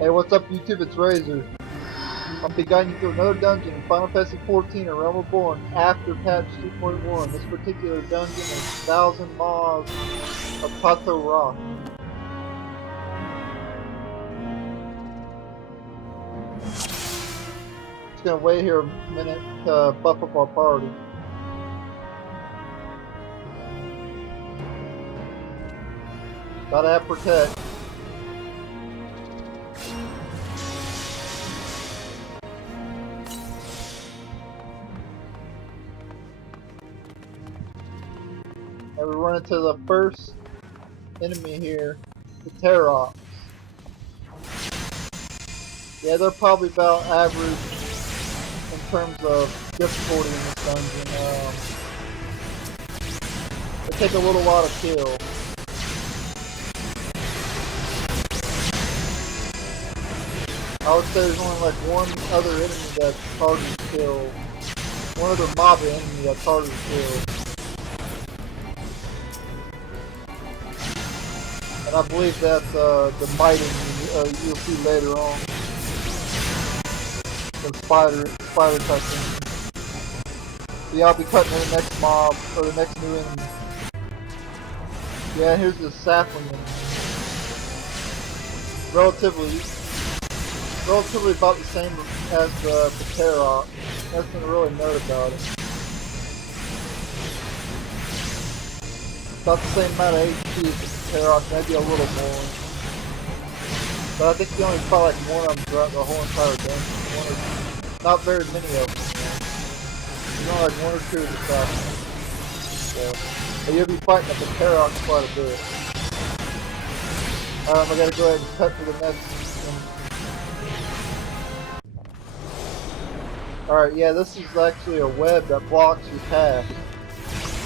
Hey, what's up YouTube? It's Razor. I'm be guiding you through another dungeon in Final Fantasy XIV, A Realm Reborn, after patch 2.1. This particular dungeon is Thousand Maws of Toto-Rak. Just gonna wait here a minute to buff up our party. Gotta have protect. And we run into the first enemy here, the Terrox. Yeah, they're probably about average in terms of difficulty in this dungeon. They take a little while to kill. I would say there's only like one other enemy that's harder to kill. One other mob enemy that's harder to kill. And I believe that's the might enemy you'll see later on. The spider type enemy. So yeah, I'll be cutting to the next mob, or the next new enemy. Yeah, here's the sapling enemy. Relatively about the same as the Terrox. Nothing to really note about it. About the same amount of HP as the Terrox, maybe a little more. But I think you only fought like one of them throughout the whole entire dungeon. Not very many of them. There's only like one or two of the saplings. So, but you'll be fighting at the Terrox quite a bit. I gotta go ahead and cut to the next one. Alright, yeah, this is actually a web that blocks your path.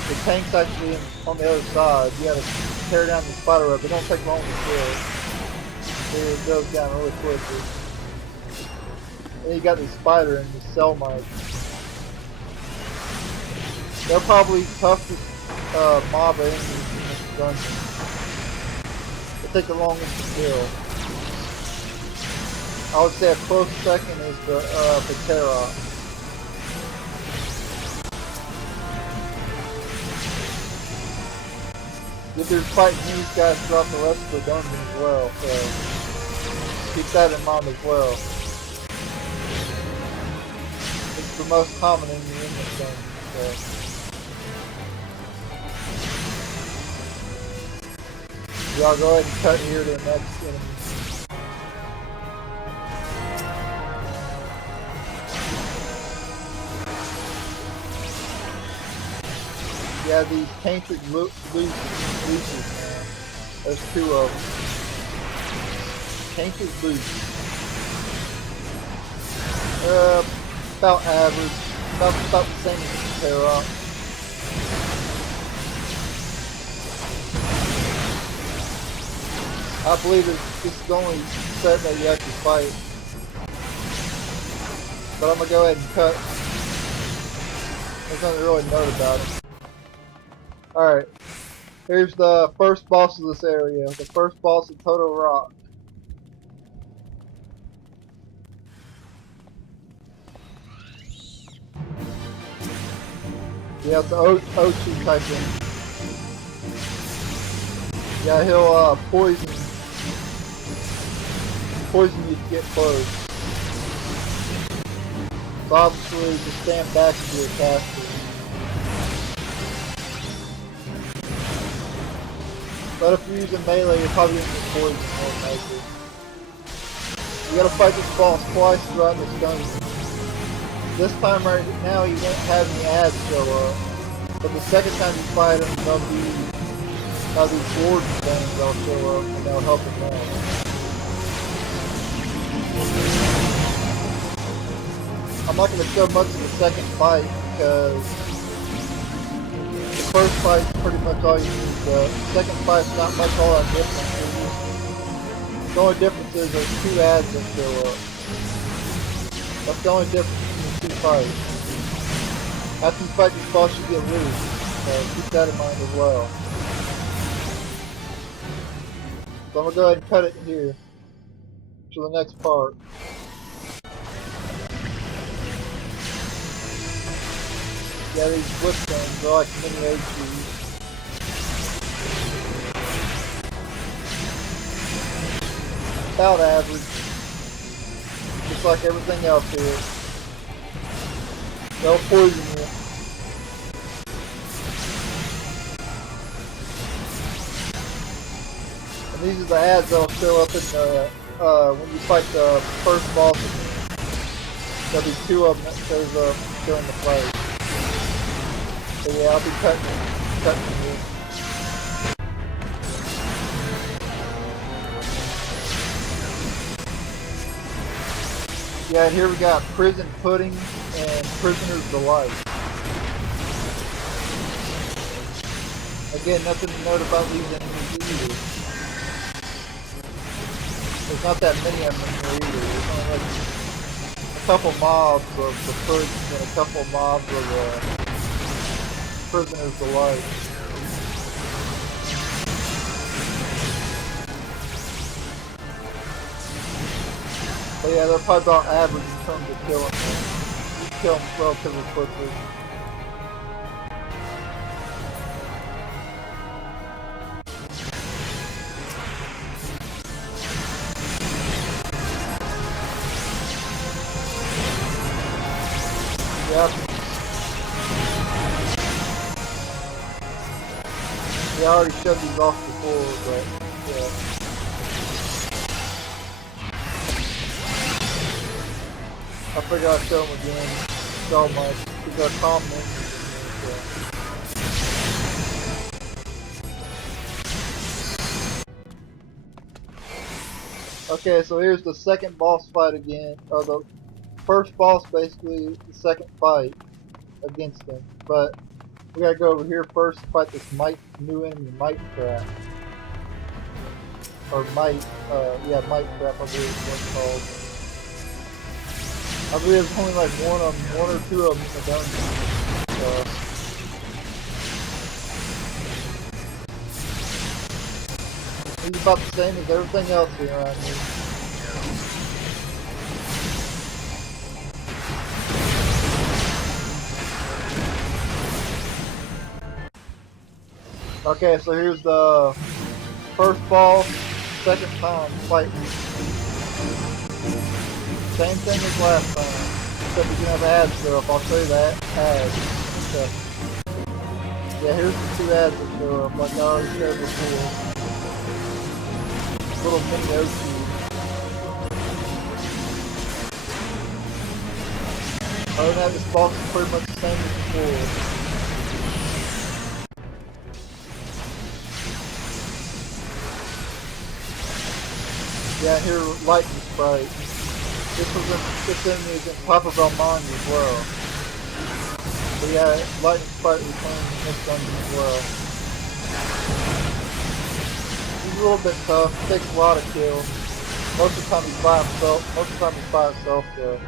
The tank's actually on the other side. You gotta tear down the spider web. It don't take long to kill. Here it goes down really quickly. Then you got the spider and the cell mites. They're probably toughest mob enemies in this dungeon. They take the longest to kill. I would say a close second is the Terrox. You'll be fighting these guys throughout the rest of the dungeon as well, so keep that in mind as well. It's the most common enemy in this dungeon, so y'all go ahead and cut here to the next enemy. Yeah, these tainted leeches, man. There's two of them. Tainted leeches. About average. About the same as the Terrox. I believe this is the only set that you have to fight. But I'm gonna go ahead and cut. There's nothing to really note about it. Alright, here's the first boss of this area, the first boss of Toto-Rak. Yeah, it's the Ochi type thing. Yeah, he'll poison you to get close. So obviously just stand back and do a caster. But if you're using melee, you're probably going to get poison more than likely. You gotta fight this boss twice throughout this dungeon. This time right now, you won't have any ads show up. But the second time you fight him, there'll be these warden things that'll show up and they'll help him out. I'm not going to show much of the second fight because the first fight's pretty much all you need. The second fight's not much all that different. The only difference is there's two ads that show up. That's the only difference between the two fights. After you fight this boss, you get loose. So keep that in mind as well. So I'm going to go ahead and cut it here. to the next part. Yeah, these flip things are like mini HGs. About average. Just like everything else here. They'll poison you. And these are the ads that'll show up in the, when you fight the first boss. There'll be 2 of them that shows up during the fight. So yeah, I'll be cutting you. Yeah, and here we got Prison Pudding and Prisoner's Delight. Again, nothing to note about these enemies either. There's not that many of them in here either. There's only like a couple mobs of the Pudding and a couple mobs of Prisoner's Delight. But yeah, they're probably about average in terms of killing them. You kill them relatively quickly. Yep. Yeah, I already showed these off before, but yeah. I figured I'd show them again. So much. These are common entries in here, so. Okay, so here's the second boss fight again. Or the first boss, basically, the second fight against him. But we gotta go over here first to fight this new enemy, Might Trap. Or Might Trap, I believe is what it's called. I believe there's only like one or 2 of them in the dungeon. So. He's about the same as everything else here around here. Okay, so here's the first boss, second time fighting. Same thing as last time, except we can have ads show up. I'll show you that ads. Okay. Yeah, here's the 2 ads that show up, like I already showed before. Little mini OC. Other than that, this boss is pretty much the same as before. Yeah, here lightning sprite. This enemy is in Papa Belmont as well. But yeah, lightning sprite returns in this dungeon as well. He's a little bit tough, takes a lot of kills. Most of the time he's by himself though.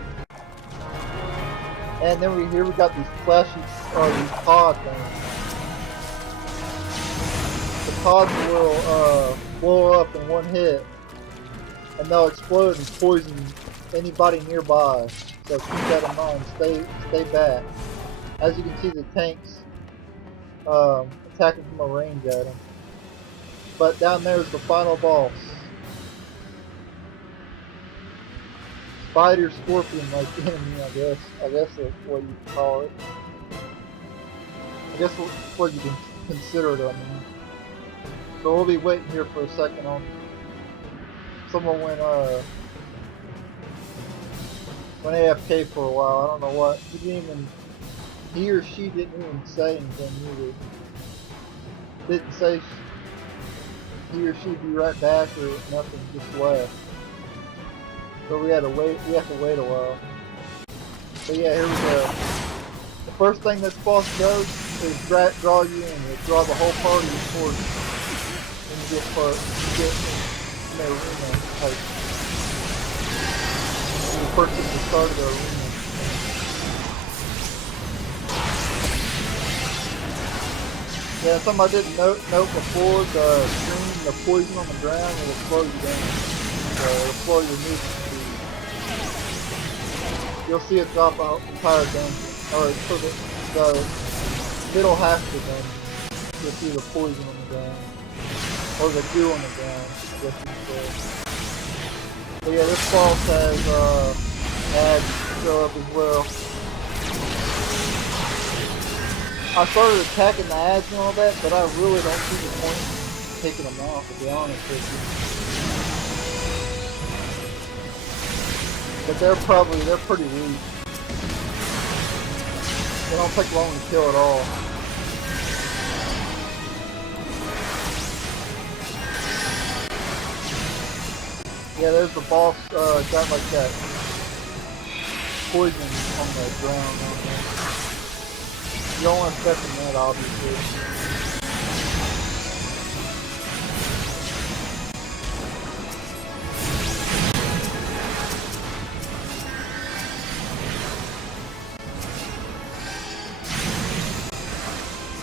And then here we got these flashy, these pod things. The pods will blow up in one hit. And they'll explode and poison anybody nearby. So keep that in mind. Stay back. As you can see, the tanks attacking from a range at them. But down there is the final boss. Spider scorpion-like enemy, I guess. I guess that's what you call it. I guess that's what you can consider it. I mean. So we'll be waiting here for a second on. Someone went AFK for a while. I don't know what. He or she didn't even say anything either. Didn't say he or she'd be right back or nothing. Just left. So we had to wait. We have to wait a while. But yeah, here we go. The first thing this boss does is draw you in. It draw the whole party towards when you get in the arena type. When you purchase the start of the arena. Yeah, something I didn't note before, the poison on the ground will slow you down. So it'll slow your movement speed. You'll see it drop out entire dungeon, or for the middle half of the dungeon. You'll see the poison on the ground, or the goo on the ground, I guess you could say. But yeah, this boss has ads show up as well. I started attacking the ads and all that, but I really don't see the point in taking them out, to be honest with you. But they're pretty weak. They don't take long to kill at all. Yeah, there's the boss, got like that poison on the ground on there. You don't want to step in that, obviously.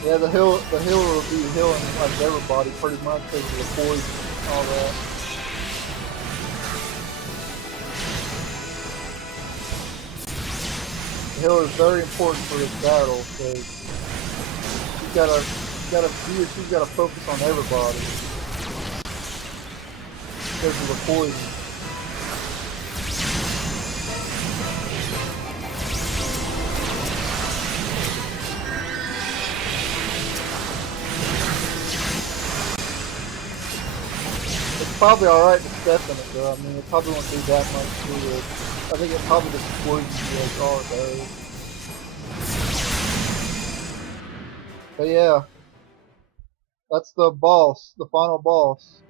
Yeah, the healer will be healing like everybody pretty much because of the poison and all that. The healer is very important for this battle because she's gotta focus on everybody because of the poison. It's probably alright to step in it though. I mean, it probably won't do that much to it. I think it probably just poisons you, that's all it does. But yeah, that's the boss, the final boss.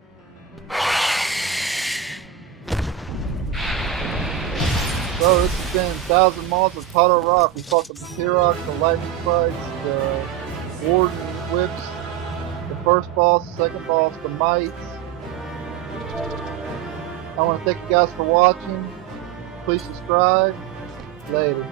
So this has been Thousand Maws of Toto-Rak. We fought the T-Rock, the Lightning Strikes, the Warden Whips, the first boss, the second boss, the Mites. I want to thank you guys for watching. Please subscribe. Later.